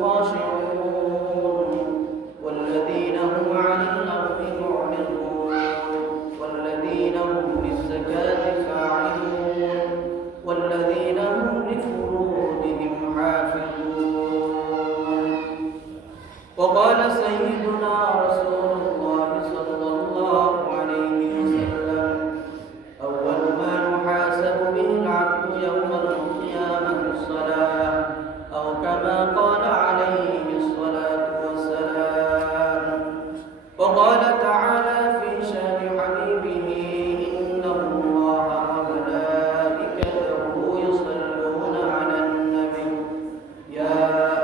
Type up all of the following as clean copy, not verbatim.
خاشعون والذين هم عن اللغو معرضون والذين هم للزكاة فاعلون والذين هم لفروجهم حافظون. وقال سيدنا رسول الله صلى الله عليه وسلم: أول ما يحاسب به العبد يوم القيامة الصلاة، أو كما قال عليه الصلاة والسلام. وقال تعالى في شأن حبيبه: إن الله وملائكته يصلون على النبي يا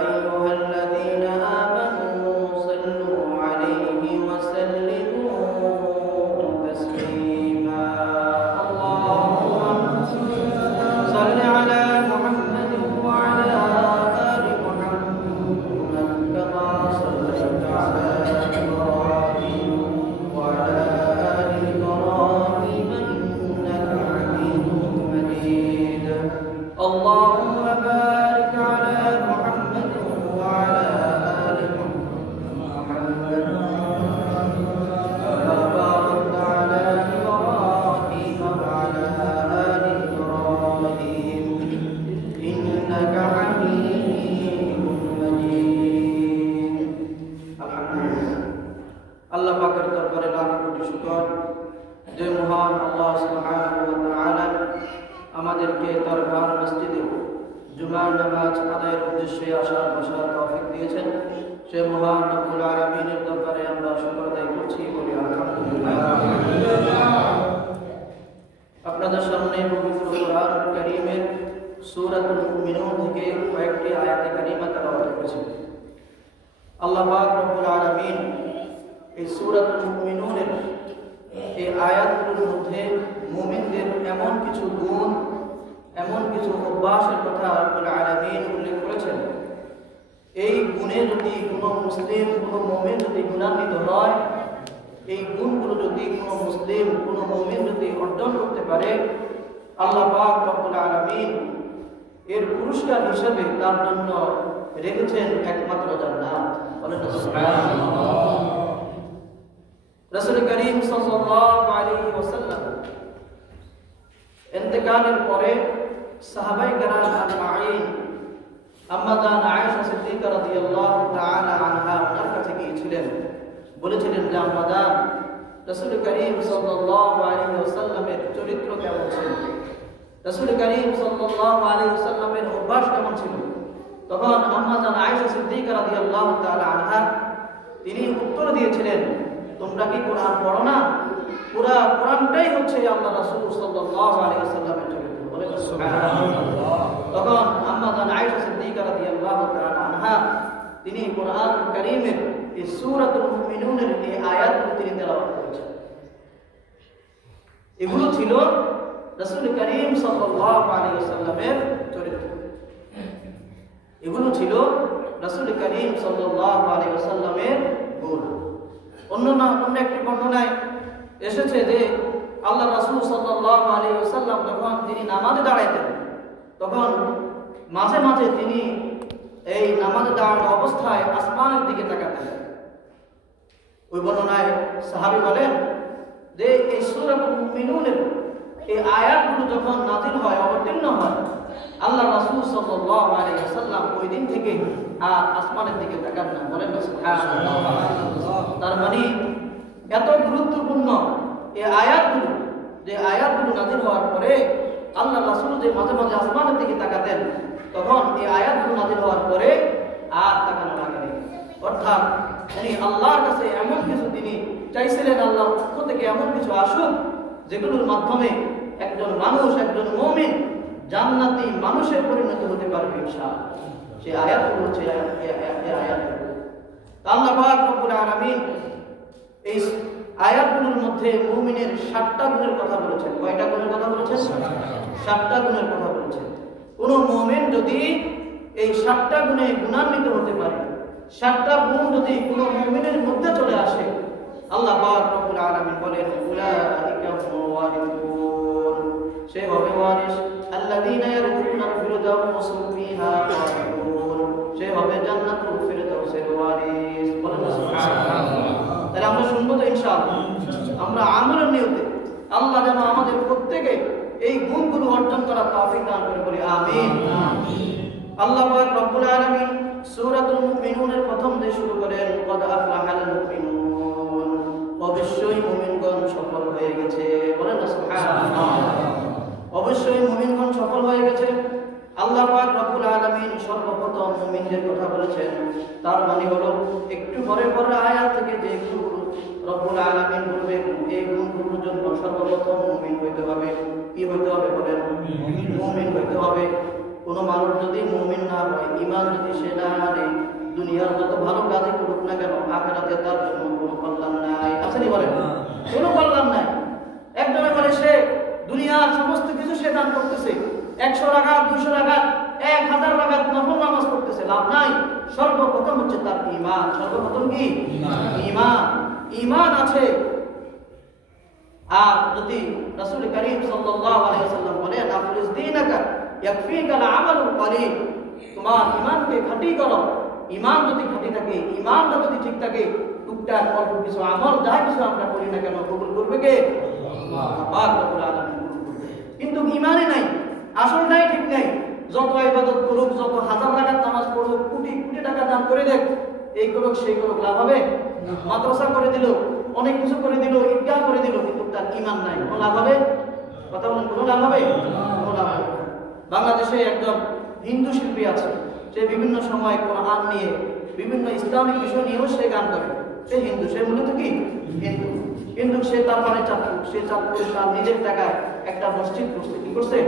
أيها الذين آمنوا صلوا عليه وسلموا تسليما. اللهم صل على محمد وعلى آل محمد كما صليت على إبراهيم وعلى آل إبراهيم إنك حميد مجيد. اللهم بارك على محمد وعلى آل محمد كما باركت على إبراهيم وعلى آل إبراهيم إنك حميد مجيد. আলহামদুলিল্লাহ, আল্লাহ পাকের দরবারে লাখ কোটি শুকর যে মহান আল্লাহ সুবহানাহু ওয়া তাআলা আমাদেরকে তার ঘর মসজিদে জুমার নামাজ আদায়ের উদ্দেশ্যে আসার বসার তৌফিক দিয়েছেন। সে মহান রব্বুল আলামিনের দরবারে আমরা শুকর আদায় করছি, বলি আলহামদুলিল্লাহ। আপনাদের সামনে পবিত্র কোরআনুল কারীমের সূরাতুল মুমিনুন থেকে কয়েকটি আয়াতে কারিমা তেলাওয়াত করেছি। আল্লাহ পাক রব্বুল আলামিন এই সূরাতুল মুমিনুনের এই আয়াতগুলোর মধ্যে মুমিনদের এমন কিছু গুণ, এমন কিছু অভ্যাসের কথা রব্বুল আলামিন উল্লেখ করেছেন। এই গুণে যদি কোনো মুসলিম, কোনো মুমিন যদি গুণান্বিত হয়, এই গুণগুলো যদি কোনো মুসলিম, কোনো মুমিন যদি অর্জন করতে পারে, আল্লাহ পাক রব্বুল আলামিন এর পুরস্কার হিসেবে তার জন্য রেখেছেন একমাত্র জান্নাত। বলেন সুবহানাল্লাহ। রাসূল করিম সাল্লাল্লাহু আলাইহি ওয়াসাল্লাম ইন্তেকালের পরে সাহাবায়ে কেরাম আজমাইন আম্মা জান আয়েশা সিদ্দিকা রাদিয়াল্লাহু তাআলা আনহা ওনার কাছে গিয়েছিলেন, বলেছিলেন যে আম্মা জান, রাসূল করিম সাল্লাল্লাহু আলাইহি ওয়াসাল্লামের চরিত্র কেমন ছিল, রাসূল করিম সাল্লাল্লাহু আলাইহি ওয়াসাল্লামের অভ্যাস কেমন ছিল। তখন আম্মা জান আয়েশা সিদ্দিকা রাদিয়াল্লাহু তাআলা আনহা তিনি উত্তর দিয়েছিলেন, তোমরা কি কোরআন পড়ো না? পুরা কোরআনটাই হচ্ছে আল্লাহ রাসূল সাল্লাল্লাহু আলাইহি ওয়াসাল্লামের চরিত্র। বলেন সুবহানাল্লাহ। তখন আম্মা জান আয়েশা সিদ্দিকা রাদিয়াল্লাহু তাআলা আনহা তিনি কোরআনুল কারীমের এই সূরাতুল মুমিনুনের এই আয়াতগুলো তিনি তেলাওয়াত করেছেন। এগুলো ছিল রাসূল করিম সাল্লাল্লাহু আলাইহি ওয়াসাল্লামের চরিত্র। এগুলো ছিল রাসূল করিম সাল্লাল্লাহু আলাইহি ওয়াসাল্লামের গুণ। অন্য একটি বর্ণনায় এসেছে যে আল্লাহ রাসূল সাল্লাল্লাহু আলাইহি ওয়াসাল্লাম যখন তিনি নামাজে দাঁড়াইতেন, তখন মাঝে মাঝে তিনি এই নামাজে দাঁড়ানো অবস্থায় আসমানের দিকে তাকাতেন। ওই বর্ণনায় সাহাবী বলেন যে এই সূরাতুল মুমিনুনের এই আয়াতগুলো যখন নাযিল হয়, অবতীর্ণ হয়, আল্লাহ রাসূল সাল্লাল্লাহু আলাইহি ওয়াসাল্লাম ওই দিন থেকে আর আসমানের দিকে তাকান না। বলেন সুবহানাল্লাহ। তার মানে এত গুরুত্বপূর্ণ এই আয়াতগুলো, যে আয়াতগুলো নাযিল হওয়ার পরে আল্লাহ রাসূল যে মাঝে মাঝে আসমানের দিকে তাকাতেন, তখন এই আয়াতগুলো নাযিল হওয়ার পরে আর তাকানো লাগেনি। অর্থাৎ তিনি আল্লাহর কাছে এমন কিছু তিনি চাইছিলেন, আল্লাহর পক্ষ থেকে এমন কিছু আসুক যেগুলোর মাধ্যমে একজন মানুষ, একজন মুমিন জান্নাতি মানুষের পরিণত হতে পারবে ইনশাআল্লাহ। সেই আয়াতগুলো হচ্ছে এই আয়াতগুলো। আল্লাহ পাক রব্বুল আলামিন এই আয়াতগুলোর মধ্যে মুমিনের 7টা গুণের কথা বলেছেন। কয়টা গুণের কথা বলেছেন? 7টা গুণের কথা বলেছেন। কোন মুমিন যদি এই 7টা গুণে গুণান্বিত হতে পারে, 7টা গুণ যদি কোন মুমিনের মধ্যে চলে আসে, আল্লাহ পাক রব্বুল আলামিন বলেন উলাইকা হুমুল ওয়ারিসুন, সে হবে ওয়ারিস, আল্লাযীনা ইয়ারজুনা ফিরদাউস ফিহা খালিদুন, সে হবে জান্নাতুল ফিরদাউসের ওয়ারিস। বলেন না সুবহানাল্লাহ। তাহলে আমরা শুনবো তো ইনশাআল্লাহ। আমরা আমলের নিয়তে আল্লাহ যেন আমাদের প্রত্যেকে এই গুণগুলো অর্জন করার তৌফিক দান করে বলি আমিন। আল্লাহ পাক রব্বুল আলামিন সূরাতুল মুমিনুনের প্রথম দিয়ে শুরু করেন কদ আফলাহাল মুমিনুন, অবশ্যই মুমিনগণ সফল হয়ে গেছে। বলেন না সুবহানাল্লাহ। অবশ্যই মুমিনগণ সফল হয়ে গেছে। আল্লাহ পাক রব্বুল আলামিন সর্বপ্রথম মুমিনদের কথা বলেছেন, তার মানে হলো একটু পরের আয়াত থেকে যে গুণগুলো রব্বুল আলামিন বলবেন এই গুণগুলোর জন্য সর্বপ্রথম মুমিন হইতে হবে। কি হইতে হবে বলেন? মুমিন হইতে হবে। কোন মানুষ যদি মুমিন না হয়, ঈমান যদি সে না আনে, দুনিয়ার যত ভালো কাজই করুক না কেন আখিরাতে তার জন্য কোনো কল্যাণ নাই। আসেনি বলেন? কোনো কল্যাণ নাই। একজনে বলে সে দুনিয়ার সমস্ত কিছু সে দান করতেছে, 100 রাকাত 200 রাকাত 1000 রাকাত নফল নামাজ পড়তেছে, লাভ নাই। সর্বপ্রথম হচ্ছে তার ঈমান। সর্বপ্রথম কি? ঈমান। ঈমান আছে। আর যদি রাসূল করিম সাল্লাল্লাহু আলাইহি ওয়াসাল্লাম বলেন আফলিস দীনাকা ইয়াকফিকাল আমালুল কলিল, তোমার ঈমানকে খাঁটি করো। ঈমান যদি খাঁটি থাকে, ঈমানটা যদি ঠিক থাকে, টুকটাক অল্প কিছু আমল যা কিছু আমরা করি না কেন কবুল করবে কে? আল্লাহ পাক রব্বুল আলামিন। কিন্তু ঈমানে নাই, আসলটাই ঠিক নাই। যত ইবাদত করুক, যত হাজার রাকাত নামাজ পড়ুক, কোটি কোটি টাকা দান করে দেখ, এই করুক সেই করুক, লাভ হবে? মাদ্রাসা করে দিল, অনেক কিছু করে দিল, ঈদগাহ করে দিল, কিন্তু তার ঈমান নাই, কোনো লাভ হবে? কথা বলেন, কোনো লাভ হবে? কোনো লাভ হবে। বাংলাদেশে একজন হিন্দু শিল্পী আছে, সে বিভিন্ন সময় কোরআন নিয়ে বিভিন্ন ইসলামিক বিষয় নিয়েও সে গান করে। সে হিন্দু, সে মূলত কি হিন্দু, কিন্তু সে তার মানে চাঁদপুর, সে চাঁদপুর তার নিজের টাকায় একটা মসজিদ করছে। কি করছে?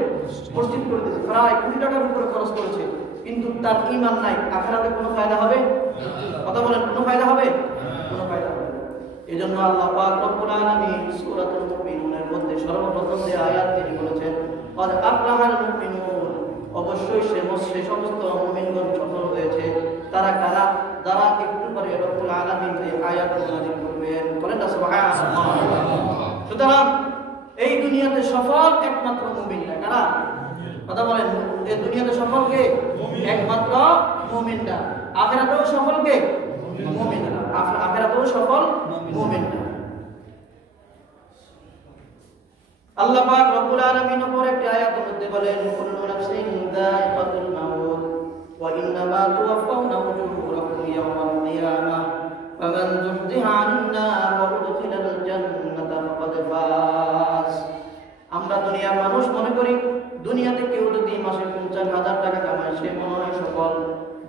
মসজিদ করে দিয়েছে, প্রায় কোটি টাকার উপরে খরচ করেছে, কিন্তু তার ঈমান নাই। আখিরাতে কোনো ফায়দা হবে? কথা বলেন, কোনো ফায়দা হবে? কোনো ফায়দা হবে না। এজন্য আল্লাহ পাক রব্বুল আলামিন সূরাতুল মুমিনুনের মধ্যে সর্বপ্রথম যে আয়াত তিনি বলেছেন কদ আফলাহাল মুমিনুন, অবশ্যই সে সমস্ত মুমিনগণ সফল হয়েছে। তারা কারা? যারা একটু পরে রব্বুল আলামিন এই আয়াত নাযিল করবেন। বলেন না সুবহানাল্লাহ। সুতরাং এই দুনিয়াতে সফল একমাত্র মুমিন না। কারা? কথা বলেন, এই দুনিয়াতে সফল কে? একমাত্র মুমিনরা। আখিরাতেও সফল কে? মুমিনরা। আখিরাতেও সফল মুমিনরা। আল্লাহ পাক রব্বুল আলামিন অপর একটি আয়াতের মধ্যে বলেন কুল্লু নাফসিন যায়িকাতুল মাউত ওয়া ইন্নামা তুওয়াফাউনা উজুরাকুম ইয়াওমাল কিয়ামাহ ফামান যুহজিহা আনিন নার ওয়া উদখিলাল জান্নাতা ফাকাদ ফাজ। আমরা দুনিয়ার মানুষ মনে করি দুনিয়াতে কেউ যদি মাসে 50,000 টাকা কামায় সে মনে হয় সফল।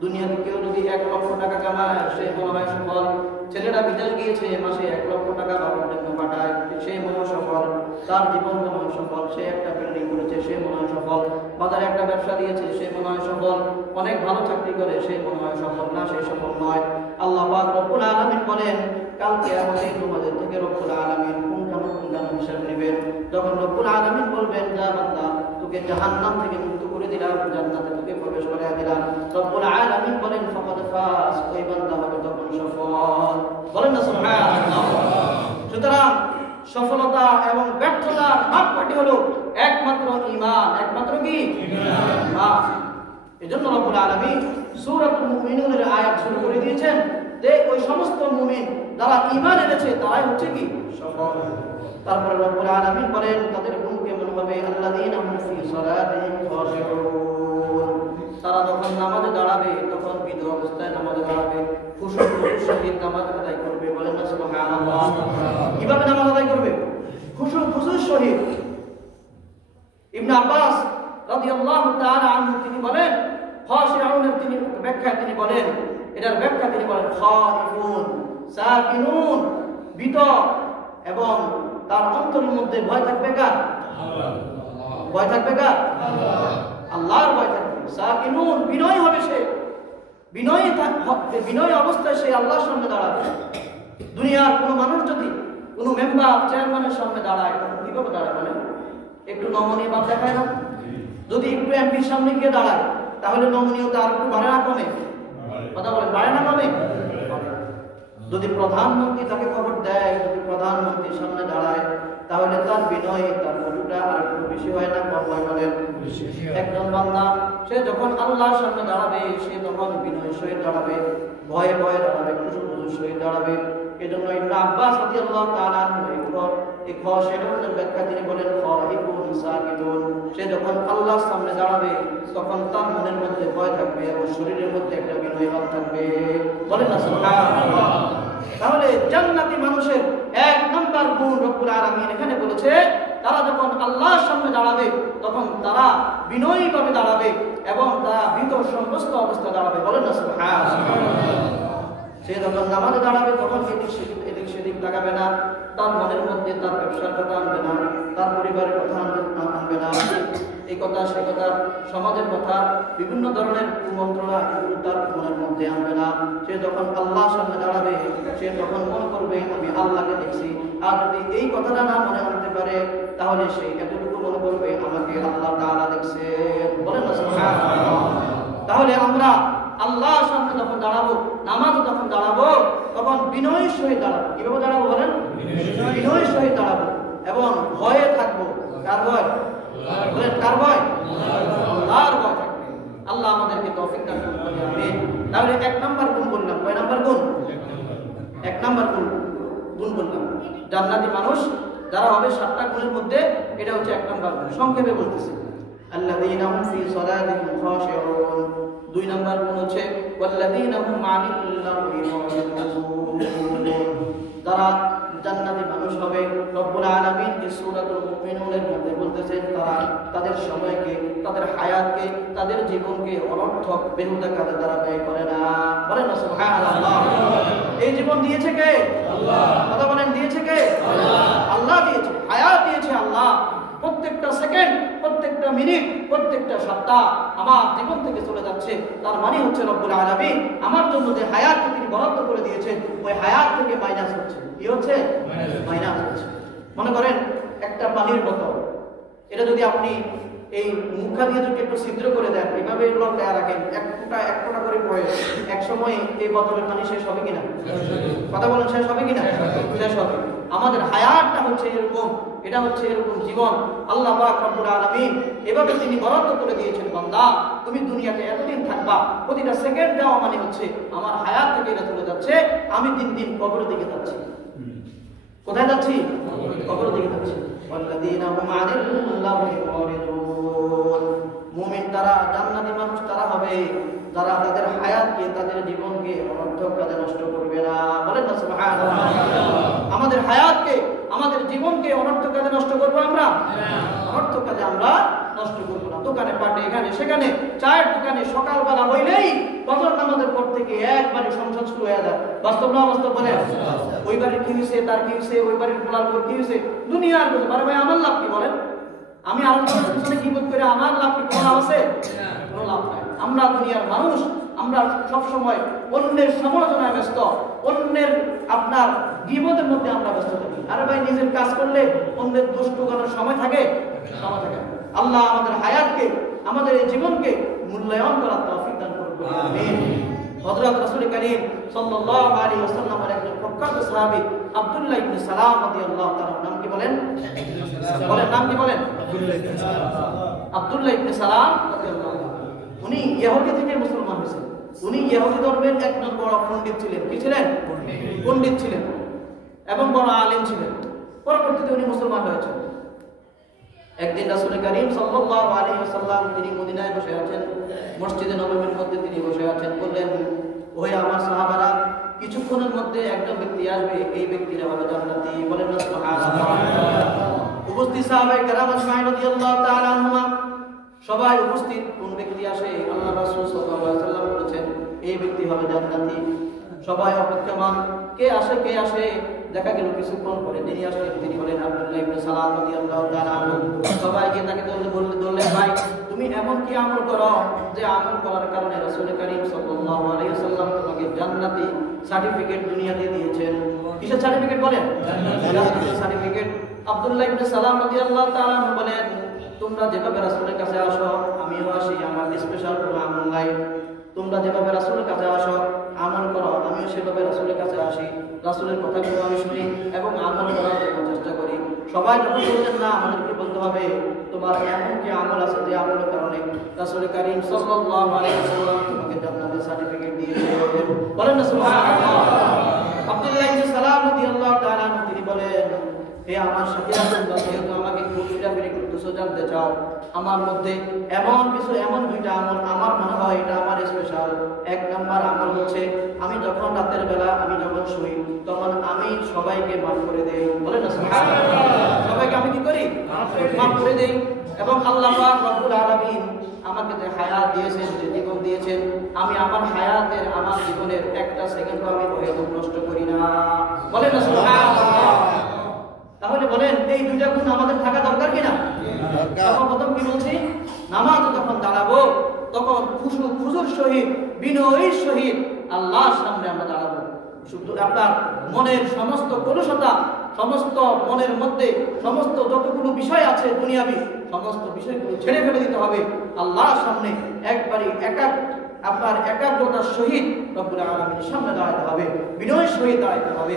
দুনিয়াতে কেউ যদি 1 লক্ষ টাকা কামায় সে মনে হয় সফল। ছেলেরা বিদেশ গিয়েছে, মাসে 1 লক্ষ টাকা বাবার জন্য পাঠায়, সে মনে হয় সফল। তার জীবন মনে হয় সফল। সে একটা বিল্ডিং করেছে, সে মনে হয় সফল। বাজারে একটা ব্যবসা দিয়েছে, সে মনে হয় সফল। অনেক ভালো চাকরি করে, সে মনে হয় সফল। না, সে সফল নয়। আল্লাহ পাক রব্বুল আলামিন বলেন কাল কিয়ামতে তোমাদের থেকে রব্বুল আলামিন পুঙ্খানুপুঙ্খানু হিসাব নেবেন। যখন রব্বুল আলামিন বলবেন যা বান্দা তোকে জাহান্নাম থেকে মুক্ত করে দিলাম, জান্নাতে তোকে প্রবেশ করিয়ে দিলাম, রব্বুল আলামিন বলেন ফাকাদ ফাজ, ওই বান্দা হবে তখন সফল। বলেন না সুবহানাল্লাহ। সুতরাং সফলতা এবং ব্যর্থতার মাপকাঠি হলো একমাত্র ঈমান। একমাত্র কি? ঈমান। এজন্য রব্বুল আলামিন সূরাতুল মুমিনুনের আয়াত শুরু করে দিয়েছেন যে ওই সমস্ত মুমিন যারা ঈমান এনেছে তারাই হচ্ছে কি সফল। তারপরে রব্বুল আলামিন বলেন তাদের গুণ কেমন হবে? আল্লাযীনা হুম ফী সালাতিহিম খাশিউন, তারা যখন নামাজে দাঁড়াবে তখন বিধ অবস্থায় নামাজে দাঁড়াবে, খুশুর সহিত নামাজ আদায় করবে। বলেন না সুবহানাল্লাহ। কিভাবে নামাজ আদায় করবে? খুশুর সহিত। ইবনে আব্বাস রাদিয়াল্লাহু তাআলা আনহু তিনি বলেন খাশিউনের তিনি ব্যাখ্যা তিনি বলেন, এটার ব্যাখ্যা তিনি বলেন খাইফুন সাকিনুন, ভীত এবং তার অন্তরের মধ্যে ভয় থাকবে কার? ভয় থাকবে কার? আল্লাহর ভয় থাকবে। সাকিনুন, বিনয় হবে সে, বিনয় অবস্থায় সে আল্লাহর সামনে দাঁড়াবে। দুনিয়ার কোনো মানুষ যদি কোনো মেম্বার চেয়ারম্যানের সামনে দাঁড়ায় তখন কিভাবে দাঁড়ায়? বলেন, একটু নমনীয় ভাব দেখায় না? যদি একটু এমপির সামনে গিয়ে দাঁড়ায় তাহলে নমনীয়তা আর একটু বাড়ে না কমে? কথা বলেন, বাড়ে না কমে? যদি প্রধানমন্ত্রী তাকে খবর দেয়, যদি প্রধানমন্ত্রীর সামনে দাঁড়ায় তাহলে তার বিনয়, তার কটুটা আর একটু বেশি হয় না, কম হয়? বলেন। একজন বান্দা সে যখন আল্লাহর সামনে দাঁড়াবে সে তখন বিনয়ের সহিত দাঁড়াবে, ভয়ে ভয়ে দাঁড়াবে, খুশুর সহিত দাঁড়াবে। এজন্য ইবনে আব্বাস রাদিয়াল্লাহু তাআলা এই খাশিউনের ব্যাখ্যা তিনি বলেন খাইফুন সাকিতুন। সে যখন আল্লাহর সামনে দাঁড়াবে তখন তার মনের মধ্যে ভয় থাকবে এবং শরীরের মধ্যে একটা বিনয় ভাব থাকবে। বলেন না সুবহানাল্লাহ। তাহলে জান্নাতি মানুষের এক নাম্বার গুণ রব্বুল আলামিন এখানে বলেছে, তারা যখন আল্লাহর সামনে দাঁড়াবে তখন তারা বিনয়ীভাবে দাঁড়াবে এবং তারা ভীত সন্ত্রস্ত অবস্থায় দাঁড়াবে। বলেন না সুবহানাল্লাহ। সে যখন নামাজে দাঁড়াবে তখন এদিক সেদিক তাকাবে না, তার মনের মধ্যে তার ব্যবসার কথা আনবে না, তার পরিবারের কথা আনবে না, এই কথা সে কথা, সমাজের কথা, বিভিন্ন ধরনের কুমন্ত্রণা এগুলো তার মনের মধ্যে আনবে না। সে যখন আল্লাহর সামনে দাঁড়াবে সে তখন মনে করবে আমি আল্লাহকে দেখছি। আর যদি এই কথাটা না মনে আনতে পারে তাহলে সে এতটুকু মনে করবে আমাকে আল্লাহ তাআলা দেখছে। বলেন না সুবহানাল্লাহ। তাহলে আমরা আল্লাহর সামনে যখন দাঁড়াবো, নামাজে যখন দাঁড়াবো তখন বিনয়ের সহিত দাঁড়াবো। কিভাবে দাঁড়াবো বলেন? বিনয়ের সহিত দাঁড়াবো এবং ভয়ে থাকবো। কার ভয়? বলেন কার ভয়? আল্লাহর ভয় থাকবে। আল্লাহ আমাদেরকে তৌফিক দান করুন। আমিন। তাহলে এক নাম্বার গুণ বললাম। কয় নাম্বার গুণ? এক নাম্বার গুণ বললাম। জান্নাতি মানুষ যারা হবে 7টা গুণের মধ্যে এটা হচ্ছে এক নাম্বার গুণ। সংক্ষেপে বলতেছি, আল্লাযীনা হুম ফি সালাতিহিম খাশিউন। 2 নাম্বার গুণ হচ্ছে ওয়াল্লাযীনা হুম আনিল লাগহি মুরিদুন। যারা জান্নাতি মানুষ হবে রব্বুল আলামিন এই সূরাতুল মুমিনুনের মধ্যে বলতেছেন তারা তাদের সময়কে, তাদের হায়াতকে, তাদের জীবনকে অনর্থক বেহুদা কাজে তারা ব্যয় করে না। বলেন না সুবহানাল্লাহ। এই জীবন দিয়েছে কে? আল্লাহ। কথা বলেন দিয়েছে কে? আল্লাহ। আল্লাহ দিয়েছে, হায়াত দিয়েছে আল্লাহ। প্রত্যেকটা সেকেন্ড, প্রত্যেকটা মিনিট, প্রত্যেকটা সপ্তাহ আমার জীবন থেকে চলে যাচ্ছে, তার মানে হচ্ছে রব্বুল আলামিন আমার জন্য যে হায়াতকে তিনি বরাদ্দ করে দিয়েছেন ওই হায়াত থেকে মাইনাস হচ্ছে। কি হচ্ছে? মাইনাস হচ্ছে। মনে করেন একটা পানির বোতল, এটা যদি আপনি এই মুখা দিয়ে যদি একটু ছিদ্র করে দেন, এভাবে লটকায় রাখেন, এক ফোঁটা করে পড়ে, এক সময় এই বোতলের পানি শেষ হবে কিনা? কথা বলেন শেষ হবে কিনা? শেষ হবে। আমাদের হায়াতটা হচ্ছে এরকম, এটা হচ্ছে এরকম জীবন আল্লাহ পাক রব্বুল আলামিন এভাবে তিনি বরাদ্দ করে দিয়েছেন, বান্দা তুমি দুনিয়াতে এতদিন থাকবা, প্রতিটা সেকেন্ড যাওয়া মানে হচ্ছে আমার হায়াত থেকে এটা চলে যাচ্ছে, আমি দিন দিন কবরের দিকে যাচ্ছি। কোথায় যাচ্ছি? কবরের দিকে যাচ্ছি। ওয়াল্লাযীনা হুম আনিল লাগহি মুরিদুন। মুমিন তারা, জান্নাতি মানুষ তারা হবে যারা তাদের হায়াতকে, তাদের জীবনকে অনর্থক কাজে নষ্ট করবে না। বলেন না সুবহানাল্লাহ। আমাদের হায়াতকে, আমাদের জীবনকে অনর্থক কাজে নষ্ট করবো আমরা? অনর্থক কাজে আমরা নষ্ট করবো না। দোকানে পাটে, এখানে সেখানে, চায়ের দোকানে সকালবেলা হইলেই ফজর নামাজের পর থেকে একবারে সংসার শুরু হয়ে যায়। বাস্তব না বাস্তব? বলেন ওই বাড়ির কি হয়েছে, তার কি হয়েছে, ওই বাড়ির পোলার পর কি হয়েছে, দুনিয়ার কথা। আরে ভাই আমার লাভ কি? বলেন আমি আলোচনার পিছনে কি বোধ করে আমার লাভ কি? কোনো লাভ আছে? কোনো লাভ নাই। আমরা দুনিয়ার মানুষ, আমরা সবসময় অন্যের সমালোচনায় ব্যস্ত, অন্যের আপনার গীবতের মধ্যে আমরা ব্যস্ত থাকি। আরে ভাই নিজের কাজ করলে অন্যের দোষ টোকানোর সময় থাকে? সময় থাকে। আল্লাহ আমাদের হায়াতকে, আমাদের এই জীবনকে মূল্যায়ন করার তৌফিক দান করুন। আমিন। হযরত রাসূল করিম সাল্লাল্লাহু আলাইহি ওয়াসাল্লামের একজন প্রখ্যাত সাহাবী আব্দুল্লাহ ইবনে সালাম রাদিয়াল্লাহু তাআলা, নাম কি বলেন? বলেন নাম কি বলেন? আব্দুল্লাহ ইবনে সালাম রাদিয়াল্লাহু তাআলা। উনি ইহুদি থেকে মুসলমান হয়েছেন। উনি ইহুদি ধর্মের একজন বড় পণ্ডিত ছিলেন। কি ছিলেন? পণ্ডিত ছিলেন এবং বড় আলেম ছিলেন। পরবর্তীতে উনি মুসলমান হয়েছেন। একদিন রাসূল করিম সাল্লাল্লাহু আলাইহি ওয়াসাল্লাম তিনি মদিনায় বসে আছেন, মসজিদে নববীর মধ্যে তিনি বসে আছেন। বললেন, ওহে আমার সাহাবারা, কিছুক্ষণের মধ্যে একজন ব্যক্তি আসবে, এই ব্যক্তিরা হবে জান্নাতি। বলেন না সুবহানাল্লাহ। উপস্থিত সাহাবায়ে কেরাম আজমাইন রাদিয়াল্লাহু তাআলা আনহুম সবাই উপস্থিত। কোন ব্যক্তি আসে? আল্লাহ রাসূল সাল্লাল্লাহু আলাইহি ওয়াসাল্লাম বলেছেন এই ব্যক্তি হবে জান্নাতি। সবাই অপেক্ষমান, কে আসে কে আসে। দেখা গেল কিছুক্ষণ পরে তিনি আসলেন, তিনি হলেন আব্দুল্লাহ ইবনে সালাম রাদিয়াল্লাহু তাআলা আনহু। সবাইকে তাকে বললেন, ভাই তুমি এমন কি আমল করো যে আমল করার কারণে রাসূল করিম সাল্লাল্লাহু আলাইহি ওয়াসাল্লাম তোমাকে জান্নাতি সার্টিফিকেট দুনিয়া দিয়ে দিয়েছেন। কিসের সার্টিফিকেট বলেন? জান্নাতের সার্টিফিকেট। আব্দুল্লাহ ইবনে সালাম রাদিয়াল্লাহু তাআলা আনহু বলেন, তোমরা যেভাবে রাসূলের কাছে আসো আমিও আসি, আমার স্পেশাল কোনো আমল নাই। তোমরা যেভাবে রাসূলের কাছে আসো আমল করো, আমিও সেভাবে রাসূলের কাছে আসি, রাসূলের কথাগুলো আমি শুনি এবং আমল করার জন্য চেষ্টা করি। সবাই যখন বলছেন না, আমাদেরকে বলতে হবে তোমার এমন কি আমল আছে যে আমলের কারণে রাসূল কারীম সাল্লাল্লাহু আলাইহি ওয়াসাল্লাম তোমাকে জান্নাতের সার্টিফিকেট দিয়েছেন। বলেন না সুবহানাল্লাহ। আব্দুল্লাহ ইবনে সালাম রাদিয়াল্লাহু তাআলা তিনি বলেন, হে আমার সাথীরা, তোমরা যেহেতু আমাকে ঘুরাফিরি করতেছো, জানতে চাও আমার মধ্যে এমন কিছু, এমন দুইটা আমল আমার মনে হয় এটা আমার স্পেশাল। এক নাম্বার আমল হচ্ছে আমি যখন রাতের বেলা আমি যখন শুই তখন আমি সবাইকে মাফ করে দেই। বলেন না সুবহানাল্লাহ। সবাইকে আমি কি করি? মাফ করে দেই। এবং আল্লাহ পাক রব্বুল আলামিন আমাকে যে হায়াত দিয়েছেন, যে জীবন দিয়েছেন, আমি আমার হায়াতের, আমার জীবনের একটা সেকেন্ডও আমি হয়তো নষ্ট করি না। বলেন না সুবহানাল্লাহ। তাহলে বলেন এই দুইটা গুণ আমাদের থাকা দরকার কিনা? তখন প্রথম কি বলছি, নামাজ যখন দাঁড়াবো তখন খুশুর সহিত, বিনয়ের সহিত আল্লাহর সামনে আমরা দাঁড়াবো। শুধু আপনার মনের সমস্ত কলুষতা, সমস্ত মনের মধ্যে সমস্ত যতগুলো বিষয় আছে দুনিয়াবি, সমস্ত বিষয়গুলো ছেড়ে ফেলে দিতে হবে আল্লাহর সামনে। একবারই আপনার একাগ্রতার সহিত রব্বুল আলামিনের সামনে দাঁড়াতে হবে, বিনয়ের সহিত দাঁড়াতে হবে।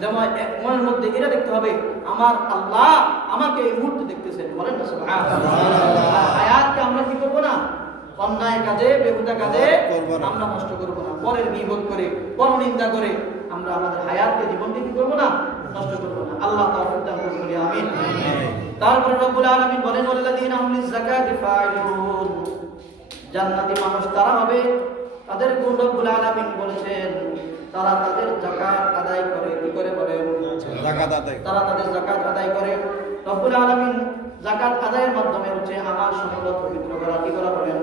যেমন মনের মধ্যে এটা দেখতে হবে আমার আল্লাহ আমাকে এই মুহূর্তে দেখতেছেন। বলেন না সুবহানাল্লাহ। হায়াতকে আমরা কি করবো না, অন্যায় কাজে, বেহুদা কাজে আমরা নষ্ট করবো না। পরের গীবত করে, পরনিন্দা করে আমরা আমাদের হায়াতকে, জীবনকে কি করবো না, নষ্ট করবো না। আল্লাহ তাওফীক দান করুন, বলি আমিন। তারপরে রব্বুল আলামিন বলেন, ওয়াল্লাযীনা হুম লিয-যাকাতি ফাইলুন। জান্নাতি মানুষ তারা হবে, তাদের গুণ রব্বুল আলামিন বলেছেন তারা তাদের যাকাত আদায় করে। কি করে? বলেন যাকাত আদায়। তারা তাদের যাকাত আদায় করে। রব্বুল আলামিন যাকাত আদায়ের মাধ্যমে হচ্ছে আমার সম্পদ পবিত্র করা। কি করা? বলেন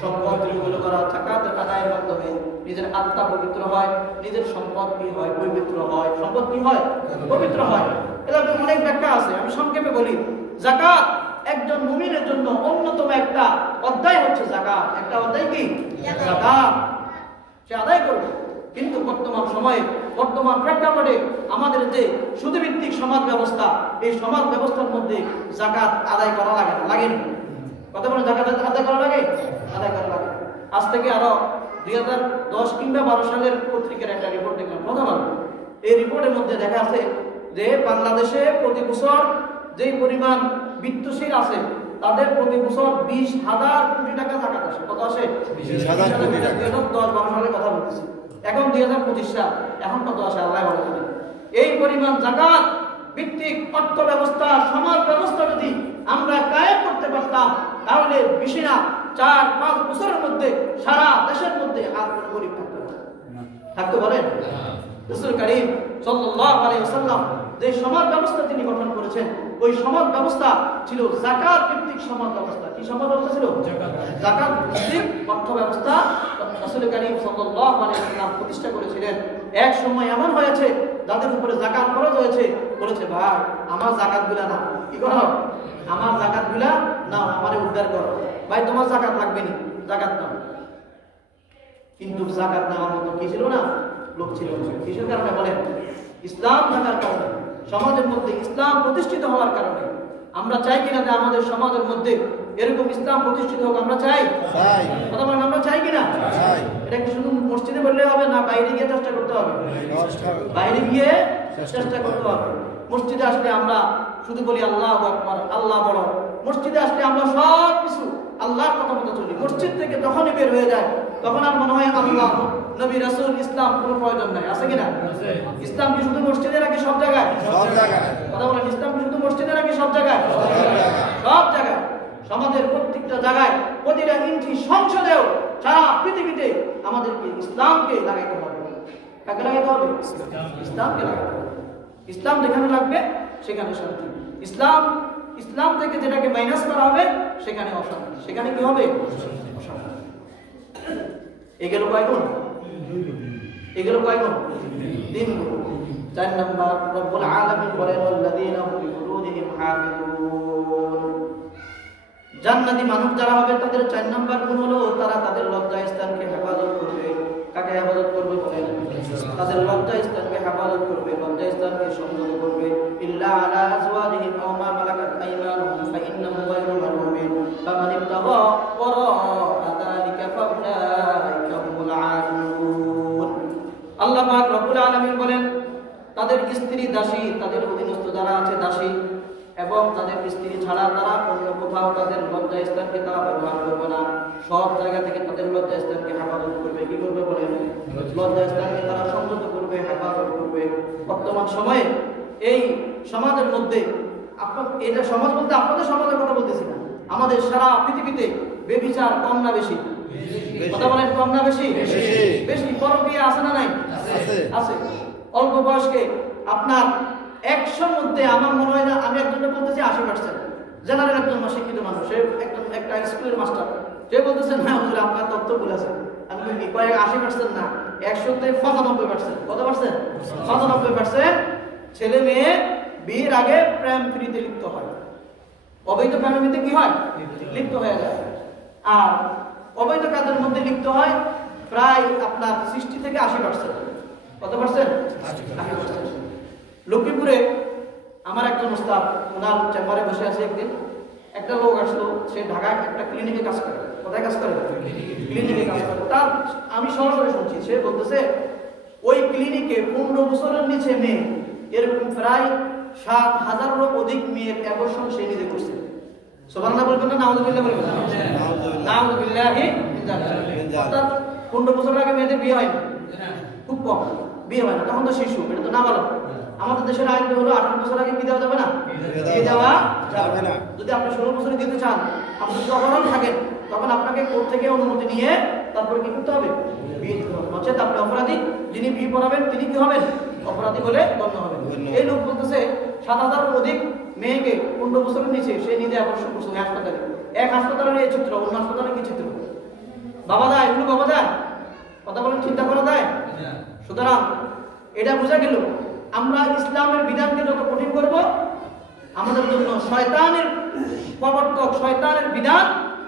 সম্পদ পবিত্র করা। যাকাত আদায়ের মাধ্যমে নিজের আত্মা পবিত্র হয়, নিজের সম্পদ কি হয়? পবিত্র হয়। সম্পদ কি হয়? পবিত্র হয়। এর অনেক ব্যাখ্যা আছে, আমি সংক্ষেপে বলি। যাকাত একজন মুমিনের জন্য অন্যতম একটা অধ্যায় হচ্ছে যাকাত। একটা অধ্যায় কি? যাকাত। সে আদায় করবে। কিন্তু বর্তমান সময়ে, বর্তমান প্রেক্ষাপটে আমাদের যে সুদভিত্তিক সমাজ ব্যবস্থা, এই সমাজ ব্যবস্থার মধ্যে যাকাত আদায় করা লাগে না। লাগে না? কথা বলে যাকাত আদায় করা লাগে? আদায় করা লাগে। আজ থেকে আরো 2010 কিংবা 12 সালের পত্রিকার একটা রিপোর্ট দেখলাম, প্রথম আলো। এই রিপোর্টের মধ্যে দেখা আছে যে বাংলাদেশে প্রতি বছর যেই পরিমাণ বিত্তশীল আছে তাদের প্রতি বছর 20,000 কোটি টাকা যাকাত আসে। কত আসে? 20,000 কোটি টাকা। 2010-12 সালের কথা বলতেছি। এখন 2025 সাল, এখন কত আসে আল্লাহ ভালো জানেন। এই পরিমাণ যাকাত ভিত্তিক অর্থ ব্যবস্থা, সমাজ ব্যবস্থা যদি আমরা কায়েম করতে পারতাম তাহলে বেশি না 4-5 বছরের মধ্যে সারা দেশের মধ্যে আর কোনো গরিব থাকতো না। থাকতে বলেন? রাসূল কারীম সাল্লাল্লাহু আলাইহি ওয়াসাল্লাম যে সমাজ ব্যবস্থা তিনি গঠন করেছেন, ওই সমাজ ব্যবস্থা ছিল যাকাত ভিত্তিক সমাজ ব্যবস্থা। কি সমাজ ব্যবস্থা ছিল? যাকাত ভিত্তিক অর্থ ব্যবস্থা রাসূল কারীম সাল্লাল্লাহু আলাইহি ওয়াসাল্লাম প্রতিষ্ঠা করেছিলেন। এক সময় এমন হয়েছে যাদের উপরে যাকাত খরচ হয়েছে, বলেছে ভাই আমার যাকাতগুলা না, কি করো, আমার যাকাতগুলা নাও, আমারে উদ্ধার করো। ভাই তোমার যাকাত লাগবে না, যাকাত নাও। কিন্তু যাকাত নেওয়ার মতো কি ছিল না? লোক ছিল না। কিসের কারণে? বলেন ইসলাম থাকার কারণে, সমাজের মধ্যে ইসলাম প্রতিষ্ঠিত হওয়ার কারণে। আমরা চাই কিনা যে আমাদের সমাজের মধ্যে এরকম ইসলাম প্রতিষ্ঠিত হোক? আমরা চাই। কথা বলেন আমরা চাই কিনা? এটা কি শুধু মসজিদে বললে হবে না, বাইরে গিয়ে চেষ্টা করতে হবে? বাইরে গিয়ে চেষ্টা করতে হবে। মসজিদে আসলে আমরা শুধু বলি আল্লাহু আকবার, আল্লাহ বড়। মসজিদে আসলে আমরা সব কিছু আল্লাহর কথা মতো চলি। মসজিদ থেকে যখনই বের হয়ে যায় তখন আর মনে হয় আল্লাহ, নবী, রাসূল, ইসলাম কোনো প্রয়োজন নাই। আছে কিনা? ইসলাম কি শুধু মসজিদে নাকি সব জায়গায়? সব জায়গায়। কথা বলেন ইসলাম কি শুধু মসজিদে নাকি সব জায়গায়? সব জায়গায়। সমাজের প্রত্যেকটা জায়গায়, প্রতিটা ইঞ্চি সংসদেও, সারা পৃথিবীতে আমাদেরকে ইসলামকে লাগাইতে হবে। কাকে লাগাইতে হবে? ইসলামকে লাগাইতে হবে। ইসলাম যেখানে লাগবে সেখানে শান্তি। ইসলাম থেকে যেটাকে মাইনাস করা হবে সেখানে অশান্তি। সেখানে কি হবে? অশান্তি। এগুলো কয় গুণ? এগুলো কয় গুণ? 3 গুণ। 4 নাম্বার রব্বুল আলামিন বলেন ওয়াল্লাযীনা হুম লিফুরুজিহিম হাফিজুন। জান্নাতি মানুষ যারা হবে তাদের 4 নাম্বার গুণ হলো তারা তাদের লজ্জাস্থানকে হেফাজত করবে। কাকে হেফাজত করবে? বলেন তাদের লজ্জাস্থানকে হেফাজত করবে, লজ্জাস্থানকে সংযত করবে। ইল্লা আলা আজওয়াজিহিম আও মা মালাকাত আইমানুহুম ফাইন্নাহুম গায়রু মালুমিন ফামান ইবতাগা ওয়ারাআ যালিকা ফাউলাইকা হুমুল আদুন। আল্লাহ পাক রব্বুল আলামিন বলেন তাদের স্ত্রী দাসী, তাদের অধীনস্থ যারা আছে দাসী, এবং তাদের স্ত্রী ছাড়া তারা অন্য কোথাও তাদের লজ্জা স্থানকে তারা ব্যবহার করবে না। সব জায়গা থেকে তাদের লজ্জা স্থানকে হেফাজত করবে। কি করবে বলেন? লজ্জা স্থানকে তারা সংযত করবে, হেফাজত করবে। বর্তমান সময়ে এই সমাজের মধ্যে এটা সমাজ বলতে আপনাদের সমাজের কথা বলতেছি না, আমাদের সারা পৃথিবীতে বেবিচার কম না বেশি? কথা বলেন, কম না বেশি? বেশি। পরকীয়া আছে না নাই? আছে। অল্প বয়সকে আপনার 100 মধ্যে আমার মনে হয় না, আমি একজনকে বলতেছি 80%। জেনারেল একজন শিক্ষিত মানুষ, সে একজন একটা স্কুলের মাস্টার, সে বলতেছেন হ্যাঁ হুজুর আপনার তথ্য ভুল আছে। আমি বলি কয় 80% না, 100-তে 95%। কত পার্সেন্ট? 95% ছেলে মেয়ে বিয়ের আগে প্রেম প্রীতিতে লিপ্ত হয়। অবৈধ প্রেমে কি হয়? লিপ্ত হয়ে যায়। আর অবৈধ কাজের মধ্যে লিপ্ত হয় প্রায় আপনার 60 থেকে 80%। কত পার্সেন্ট? 80%। লক্ষ্মীপুরে আমার একজন ওস্তাদ, ওনার চেম্বারে বসে আছে, একদিন একটা লোক আসলো, সে ঢাকায় একটা ক্লিনিকে কাজ করে। কোথায় কাজ করে? ক্লিনিকে কাজ করে। তার আমি সরাসরি শুনছি, সে বলতেছে ওই ক্লিনিকে 15 বছরের নিচে মেয়ে, এরকম প্রায় 7,000-এরও অধিক মেয়ের অ্যাবর্শন সে নিজে করছে। সুবহানাল্লাহ বলবেন না? নাউযুবিল্লাহ বলবেন না? নাউযুবিল্লাহি মিন যালিক। অর্থাৎ 15 বছর আগে মেয়েদের বিয়ে হয় না, খুব কম বিয়ে হয় না, তখন তো শিশু, এটা তো নাবালক। আমাদের দেশের আইন হলো 18 বছর আগে কি দেওয়া যাবে না? বিয়ে দেওয়া যাবে না। যদি আপনি 16 বছরে দিতে চান, আপনি যদি অপরাধ থাকেন, তখন আপনাকে কোর্ট থেকে অনুমতি নিয়ে তারপরে কি করতে হবে? বিয়ে দিতে হবে। নচেত আপনি অপরাধী, যিনি বিয়ে পড়াবেন তিনি কি হবেন? অপরাধী বলে গণ্য হবেন। এই লোক বলতেছে 7,000-এর অধিক মেয়েকে 15 বছরের নিচে সে নিজে অবশ্য করছে হাসপাতালে। এক হাসপাতালের এই চিত্র, অন্য হাসপাতালে কি চিত্র? বাবা যায়, এগুলো বাবা যায়? কথা বলেন, চিন্তা করা যায়? সুতরাং এটা বোঝা গেল, আমরা ইসলামের বিধানকে যত কঠিন করব, আমাদের জন্য শয়তানের প্রবর্তক, শয়তানের বিধান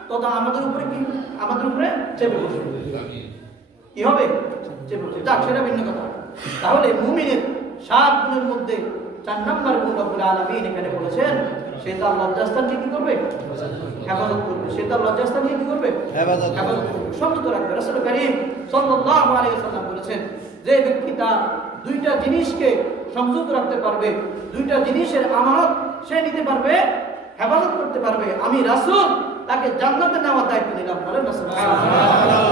তত আমাদের উপরে কি? আমাদের উপরে চেপে বসবে। কি হবে? চেপে বসবে। যাক, সেটা ভিন্ন কথা। তাহলে মুমিনের 7 গুণের মধ্যে 4 নম্বর গুণ রব্বুল আলামিন এখানে বলেছেন, সে তার লজ্জাস্থানকে কি করবে? হেফাজত করবে। সে তার লজ্জাস্থানকে কি করবে? হেফাজত করবে, সংযত রাখবে। রাসূল কারীম সাল্লাল্লাহু আলাইহি ওয়াসাল্লাম বলেছেন, যে ব্যক্তি তার 2টা জিনিসকে সংযত রাখতে পারবে, 2টা জিনিসের আমানত সে নিতে পারবে, হেফাজত করতে পারবে, আমি রাসূল তাকে জান্নাতে নেওয়ার দায়িত্ব নিলাম। বলেন না সুবহানাল্লাহ।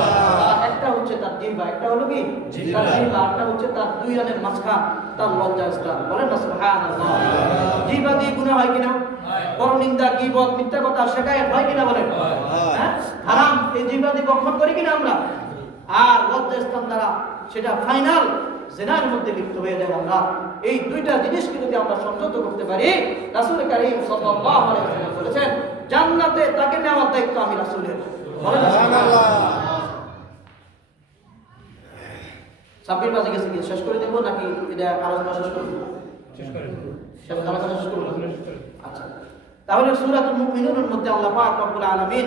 একটা হচ্ছে তার জিহ্বা, একটা হলো কি? তার জিহ্বা। একটা হচ্ছে তার 2 রানের মাঝখান, তার লজ্জাস্থান। বলেন না সুবহানাল্লাহ। জিহ্বা দিয়ে গুনাহ হয় কিনা? পরনিন্দা, গীবত, মিথ্যা কথা, শিকায়ত হয় কিনা? বলেন হ্যাঁ। হারাম এই জিহ্বা দিয়ে বক্ষণ করি কিনা আমরা? আর লজ্জাস্থান দ্বারা সেটা ফাইনাল জিনার মধ্যে লিপ্ত হয়ে যায়। আমরা এই 2টা জিনিসকে যদি আমরা সংযত করতে পারি, রাসূল কারীম সাল্লাল্লাহু আলাইহি ওয়াসাল্লাম বলেছেন, জান্নাতে তাকে নেওয়ার দায়িত্ব আমি রাসূলের। বলেন সুবহানাল্লাহ। সাব্বির বাজে গেছে, কি শেষ করে দেব নাকি এটা আলোচনা শেষ করব? শেষ করে দেব। শেষ আলোচনা শেষ করব। আচ্ছা, তাহলে সূরাতুল মুমিনুনের মধ্যে আল্লাহ পাক রব্বুল আলামিন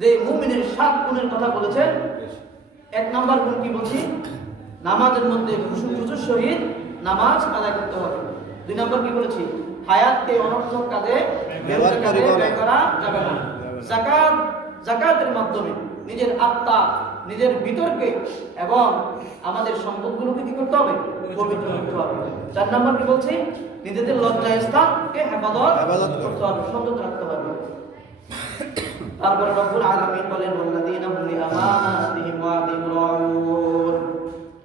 যে মুমিনের 7 গুণের কথা বলেছেন, 1 নাম্বার গুণ কি বলছি? নামাজের মধ্যে খুশুর সহিত নামাজ আদায় করতে হবে। 2 নাম্বার কি বলেছি? হায়াতকে অনর্থক কাজে ব্যয় করা যাবে না। যাকাতের মাধ্যমে নিজের আত্মা, নিজের ভিতরকে এবং আমাদের সম্পদগুলোকে কি করতে হবে? পবিত্র করতে হবে। 4 নাম্বার কি বলছি? নিজেদের লজ্জা স্থানকে হেফাজত করতে হবে, সংযত রাখতে হবে। তারপরে রব্বুল আলামিন বলেন, ওয়াল্লাযীনা হুম লিআমানাতিহিম ওয়া আহদিহিম রাউন।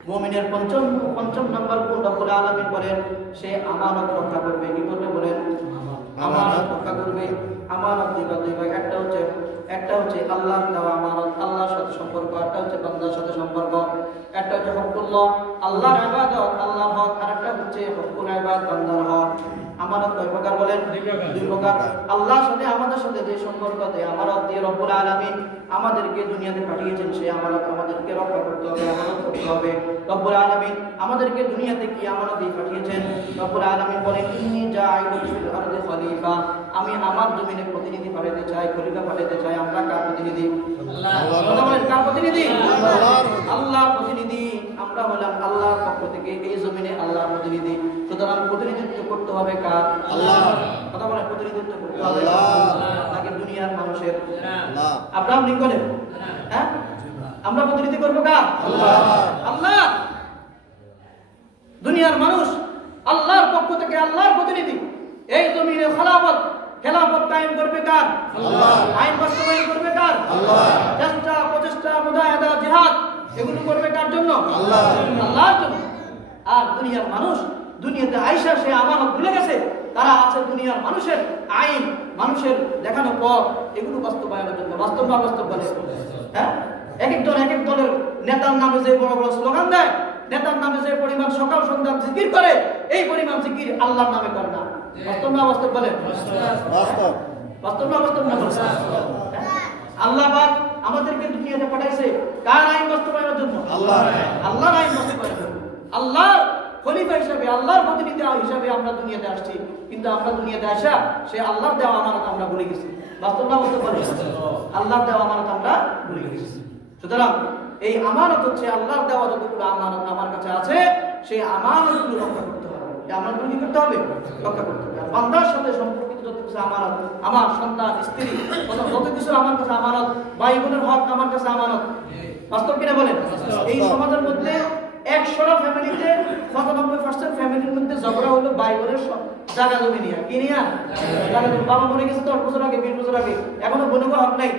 মুমিনের পঞ্চম নাম্বার গুণ রব্বুল আলামিন বলেন, সে আমানত রক্ষা করবে। কি করবে বলেন? আমানত রক্ষা করবে। আমানত দুই ভাগ। একটা হচ্ছে আল্লাহর দেওয়া আমানত, আল্লাহর সাথে সম্পর্ক। একটা হচ্ছে বান্দার সাথে সম্পর্ক। একটা হচ্ছে হকুল্লাহ, আল্লাহর ইবাদত, আল্লাহর হক। আর একটা হচ্ছে হকুল ইবাদ, বান্দার হক। আমানত কয় প্রকার বলেন? 2 প্রকার। আল্লাহর সাথে আমাদের সাথে যে সম্পর্ক, যে আমানত দিয়ে রব্বুল আলামিন আমাদেরকে দুনিয়াতে পাঠিয়েছেন, সেই আমানত আমাদেরকে রক্ষা করতে হবে, আমানত করতে হবে। রব্বুল আলামিন আমাদেরকে দুনিয়াতে কি আমানত দিয়ে পাঠিয়েছেন? রব্বুল আলামিন বলেন, ইন্নী জাঈলুন ফিল আরদি খলিফা। আমি আমার জমিনে প্রতিনিধি পাঠাতে চাই, খলিফা পাঠাতে চাই। আমরা কার প্রতিনিধি? আল্লাহ। বলেন কার প্রতিনিধি? আল্লাহর প্রতিনিধি। আমরা হলাম আল্লাহর পক্ষ থেকে এই জমিনে আল্লাহর প্রতিনিধি। সুতরাং প্রতিনিধিত্ব করতে হবে কার? আল্লাহ। কথা বলেন, প্রতিনিধিত্ব করতে হবে আল্লাহ, নাকি দুনিয়ার মানুষের? আল্লাহ। আব্রাহাম লিঙ্কনের? হ্যাঁ, আমরা প্রতিনিধি করব কার? আল্লাহ। আল্লাহ। দুনিয়ার মানুষ আল্লাহর পক্ষ থেকে আল্লাহর প্রতিনিধি, এই জমিনে খেলাফত কায়েম করবে কার? আল্লাহ। আইন বাস্তবায়ন করবে কার? আল্লাহ। চেষ্টা প্রচেষ্টা মুজাহিদা জিহাদ এগুলো করবে কার জন্য? আল্লাহ। আল্লাহর জন্য। আর দুনিয়ার মানুষ দুনিয়াতে আইসা সে আমানত ভুলে গেছে। তারা আছে দুনিয়ার মানুষের আইন, মানুষের দেখানো পথ এগুলো বাস্তবায়নের জন্য। বাস্তব বা বাস্তব বলে? হ্যাঁ, এক এক দলের নেতার নামে যে বড় বড় স্লোগান দেয়, নেতার নামে যে পরিমাণ সকাল সন্ধ্যা জিকির করে, এই পরিমাণ জিকির আল্লাহর নামে করে না। বাস্তব না বাস্তব বলে? বাস্তব। বাস্তব না বাস্তব না? আল্লাহ পাক আমাদেরকে দুনিয়াতে পাঠাইছে কার আইন বাস্তবায়নের জন্য? আল্লাহর আইন বাস্তবায়নের জন্য। আল্লাহর খলিফা হিসেবে, আল্লাহর প্রতিনিধি হিসেবে আমরা দুনিয়াতে আসছি, কিন্তু আমরা দুনিয়াতে আসা সে আল্লাহর দেওয়া আমানত আমরা ভুলে গেছি। বাস্তব না বাস্তব বলে? আল্লাহর দেওয়া আমানত আমরা ভুলে গেছি। সুতরাং এই আমানত হচ্ছে আল্লাহর দেওয়া যতগুলো আমানত আমার কাছে আছে, সেই আমানতগুলো রক্ষা করতে হবে। এই আমানতগুলো কি করতে হবে? রক্ষা করতে হবে। বান্দার সাথে সম্পর্কিত যত কিছু আমানত, আমার সন্তান স্ত্রী যত কিছু আমার কাছে আমানত, ভাই বোনের হক আমার কাছে আমানত। বাস্তব কিনা বলেন? এই সমাজের মধ্যে 100টা ফ্যামিলিতে 95% ফ্যামিলির মধ্যে ঝগড়া হলো ভাই বোনের জায়গা জমি নিয়ে। কি নিয়ে? জায়গা জমি। বাবা মরে গেছে 10 বছর আগে, 20 বছর আগে, এখনো বোনকে হক নাই,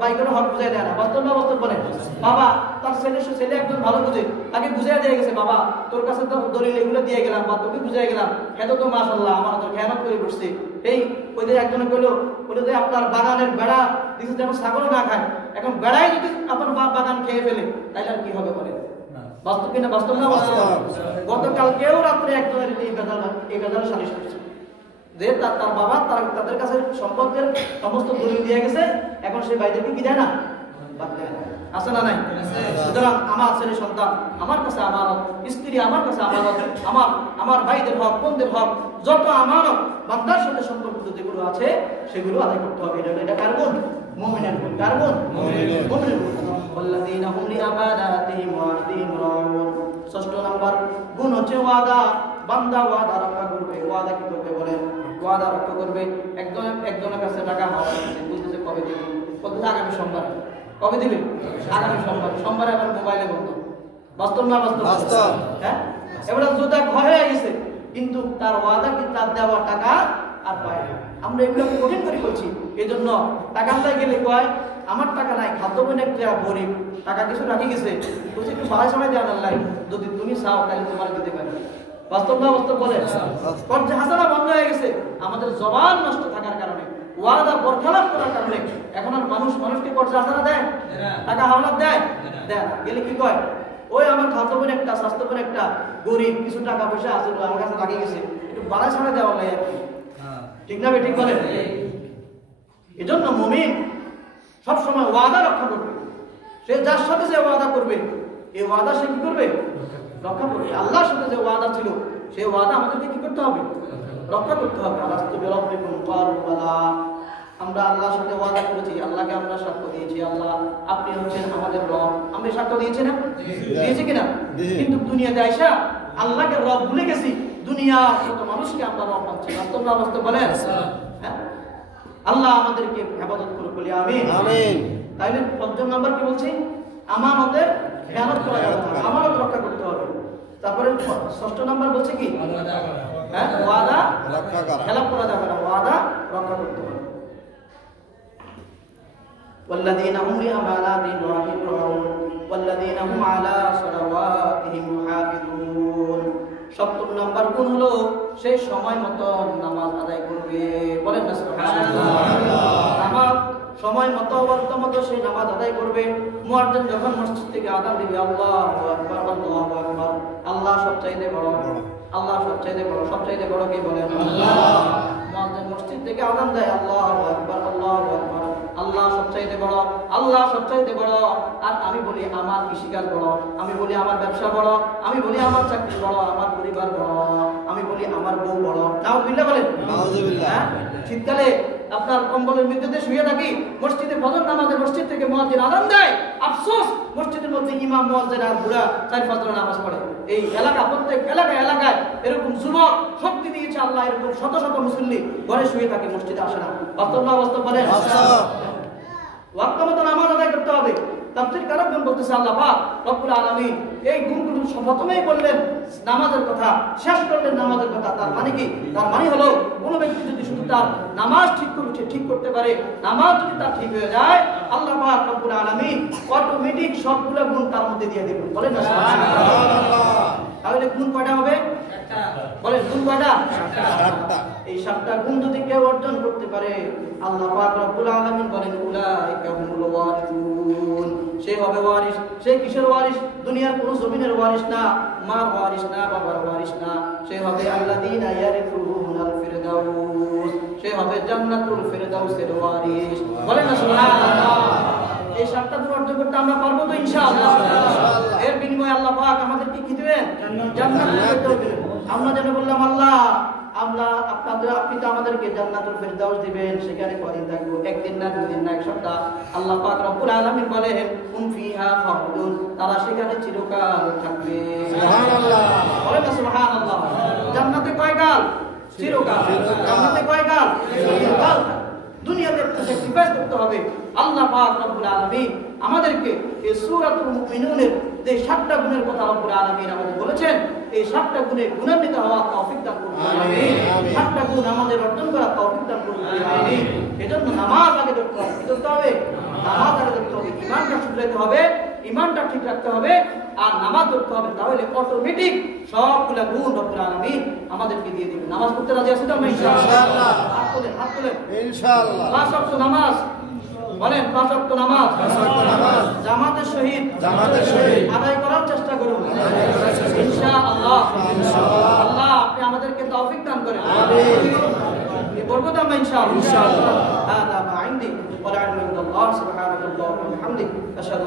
ভাইকে হক বুঝাই দেয় না। বাস্তব না বাস্তব বলেন? বাবা তার ছেলে একজন ভালো বুঝে, তাকে বুঝাই দিয়ে গেছে, বাবা তোর কাছে তো দলিল এগুলো দিয়ে গেলাম বা তোকে বুঝাই গেলাম, এত তো মাশাআল্লাহ আমার তো খেয়ানত করে বসছে। এই ওইদের একজনে বললো যে আপনার বাগানের বেড়া দিচ্ছে যেন ছাগল না খায়, এখন বেড়াই যদি আপনার বাগান খেয়ে ফেলে তাহলে আর কি হবে বলেন? বাস্তব কিনা? বাস্তব না বাস্তব? গতকালকেও রাত্রে একজনের এই বেজাল সালিশ করছে যে তার বাবা তাদের কাছে সম্পদের সমস্ত দলিল দিয়ে গেছে, এখন সে ভাইদেরকে কি দেয় না? আছে না নাই? সুতরাং আমার ছেলে সন্তান আমার কাছে আমানত, স্ত্রী আমার কাছে আমানত, আমার ভাইদের হক, বোনদের হক, যত আমানত বান্দার সাথে সম্পর্কিত যেগুলো আছে সেগুলো আদায় করতে হবে। এটা কার গুণ? মুমিনের গুণ। কার গুণ? মুমিনের গুণ। ওয়াল্লাযীনা হুম লিআমানাতিহিম ওয়া আহদিহিম রাউন। ৬ষ্ঠ নাম্বার গুণ হচ্ছে ওয়াদা। বান্দা ওয়াদা রক্ষা করবে। ওয়াদা কি করবে বলেন? ওয়াদা রক্ষা করবে। একজনের কাছে টাকা হাওয়া বলতেছে কবে দিবে? বলতেছে আগামী সোমবার। কবে দিবে? আগামী সোমবার। সোমবারে আবার মোবাইলে বন্ধ। বাস্তব না বাস্তব? বাস্তব। হ্যাঁ, এবারে জুতা ক্ষয় হয়ে গেছে, কিন্তু তার ওয়াদা কি তার দেওয়া টাকা আর পায় না। আমরা এগুলোকে কঠিন করে করছি। এই জন্য টাকা আনতে গেলে কয় আমার টাকা নাই, খাদ্য বোন একটা গরিব, টাকা কিছু রাখি গেছে, বলছি একটু বাড়াই সময় দেওয়া আল্লাহ, যদি তুমি চাও তাহলে তোমার দিতে পারি। বাস্তব না বাস্তব বলে? কর্জে হাসানা বন্ধ হয়ে গেছে আমাদের জবান নষ্ট থাকার কারণে, ওয়াদা বরখলাপ করার কারণে। এখন আর মানুষকে কর্জে হাসানা দেয়? টাকা হাওলাত দেয়? দেয় না। গেলে কি কয় ওই আমার খাদ্য বোন একটা, স্বাস্থ্য বোন একটা গরিব, কিছু টাকা পয়সা আছে আমার কাছে রাখি গেছে, একটু বাড়াই সময় দেওয়া আল্লাহ আর কি। ঠিক না? ঠিক বলেন? এই জন্য মুমিন সবসময় ওয়াদা রক্ষা করবে। সে যার সাথে যে ওয়াদা করবে এই ওয়াদা সে কি করবে? রক্ষা করবে। আল্লাহর সাথে যে ওয়াদা ছিল সেই ওয়াদা আমাদেরকে কি করতে হবে? রক্ষা করতে হবে। আমরা আল্লাহর সাথে ওয়াদা করেছি, আল্লাহকে আমরা সাক্ষ্য দিয়েছি, আল্লাহ আপনি হচ্ছেন আমাদের রব। আমরা সাক্ষ্য দিয়েছি না? দিয়েছি কিনা? কিন্তু দুনিয়াতে আইসা আল্লাহকে রব ভুলে গেছি। দুনিয়ার কত মানুষকে আমরা রব মানছি। বাস্তব না বাস্তব বলেন? হ্যাঁ, আল্লাহ আমাদেরকে হেফাজত করুক বলি আমিন। আমিন। তাইলে ৫ম নাম্বার কি বলছি? আমানতের খেয়ানত করা যাবে না, আমানত রক্ষা করতে হবে। তারপরে ৬ষ্ঠ নাম্বার বলছে কি? হ্যাঁ, ওয়াদা খেলাপ করা যাবে না, ওয়াদা রক্ষা করতে হবে। والذين هم لأماناتهم راعون والذين هم على صلواتهم يحافظون। ৭ম নাম্বার গুণ হলো সেই সময় মতো নামাজ আদায় করবে। বলেন না সুবহানাল্লাহ। নামাজ সময় মতো ওয়াক্ত মতো সেই নামাজ আদায় করবে। মুয়াজ্জিন যখন মসজিদ থেকে আযান দিবে আল্লাহু আকবার আল্লাহু আকবার, আল্লাহ সবচাইতে বড়, আল্লাহ সবচাইতে বড়। সবচাইতে বড় কি বলেন? আল্লাহ। মুয়াজ্জিন মসজিদ থেকে আযান দেয় আল্লাহু আকবার আল্লাহু আকবার, আল্লাহ সবচাইতে বড়, আল্লাহ সবচাইতে বড়। আর আমি বলি আমার কৃষিকাজ বড়, আমি বলি আমার ব্যবসা বড়, আমি বলি আমার চাকরি বড়, আমার পরিবার বড়, আমি বলি আমার বউ বড়। নাউযুবিল্লাহ বলেন। নাউযুবিল্লাহ। শীতকালে আপনার কম্বলের মধ্যে শুয়ে থাকি, মসজিদে ফজর নামাজে মসজিদ থেকে মুয়াজ্জিন আযান দেয়, আফসোস মসজিদের মধ্যে ইমাম মুয়াজ্জিন আর বুড়া ৪ নামাজ পড়ে। এই এলাকা, প্রত্যেক এলাকায় এরকম যুবক শক্তি দিয়েছে আল্লাহ, এরকম শত শত মুসল্লি ঘরে শুয়ে থাকে, মসজিদে আসে না। বাস্তব না বাস্তব বলেন? ওয়াক্ত মতো নামাজ আদায় করতে হবে। তাফসীর কারকগণ বলতেছে আল্লাহ পাক রব্বুল আলামিন এই গুণগুলো প্রথমেই বললেন নামাজের কথা, শেষ করলেন নামাজের কথা। তার মানে কি? তার মানে হলো কোনো ব্যক্তি যদি শুধু তার নামাজ ঠিক করতে পারে, নামাজ যদি তার ঠিক হয়ে যায়, আল্লাহ পাক রব্বুল আলামিন অটোমেটিক সবগুলো গুণ তার মধ্যে দিয়ে দিবেন। বলেন না সুবহানাল্লাহ। তাহলে গুণ কয়টা হবে? বলেন গুণ কয়টা? 7টা। এই 7টা গুণ যদি কেউ অর্জন করতে পারে, আল্লাহ পাক রব্বুল আলামিন বলেন উলাইকা হুমুল ওয়ারিসুন, সে হবে ওয়ারিস। সে কিসের ওয়ারিস? দুনিয়ার কোনো জমিনের ওয়ারিস না, মার ওয়ারিস না, বাবার ওয়ারিস না। সে হবে আল্লাযীনা ইয়ারিসুনাল ফিরদাউস, সে হবে জান্নাতুল ফিরদাউসের ওয়ারিস। বলেন না সুবহানাল্লাহ। এই 7টা গুণ অর্জন করতে আমরা পারবো তো ইনশাআল্লাহ। এর বিনিময়ে আল্লাহ পাক আমাদেরকে কি দিবেন? জান্নাত দিবেন। আমরা যেন বললাম আল্লাহ আপনি তো আমাদেরকে জান্নাতুল ফিরদাউস দিবেন, সেখানে কদিন থাকবো? একদিন না, 2 দিন না, 1 সপ্তাহ। আল্লাহ পাক রব্বুল আলামিন বলেন হুম ফিহা খালিদুন, তারা সেখানে চিরকাল থাকবে। সুবহানাল্লাহ। বলেন না সুবহানাল্লাহ। জান্নাতে কয়কাল? চিরকাল। জান্নাতে কয়কাল? চিরকাল। দুনিয়াতে স্যাক্রিফাইস করতে হবে। আল্লাহ পাক রব্বুল আলামিন আমাদেরকে এই সূরাতুল মুমিনুনের যে 7টা গুণের কথা রব্বুল আলামিন আমাদের বলেছেন, এই 7টা গুণে গুণান্বিত হওয়ার তৌফিক দান করুন আমিন। 7টা গুণ আমাদের অর্জন করার তৌফিক দান করুন আমিন। এজন্য নামাজ আগে ধরতে হবে। কি ধরতে হবে? নামাজ আগে ধরতে হবে। ঈমানটা শুধরাতে হবে, ঈমানটা ঠিক রাখতে হবে, আর নামাজ ধরতে হবে। তাহলে অটোমেটিক সবগুলা গুণ রব্বুল আলামিন আমাদেরকে দিয়ে দিবেন। নামাজ পড়তে রাজি আছেন তো ইনশাআল্লাহ? হাত তোলেন ইনশাআল্লাহ। 5 ওয়াক্ত নামাজ, বলেন 5 ওয়াক্ত নামাজ জামাতের সহিত আদায় করার চেষ্টা করুন ইনশাআল্লাহ। আল্লাহ আপনি আমাদেরকে তৌফিক দান করেন। আমিন। বরকত আমরা ইনশাআল্লাহ। হাদা মা ইনদি ওয়া লা ইলাহা ইল্লাল্লাহ সুবহানাল্লাহি ওয়া বিহামদিহি আশহাদু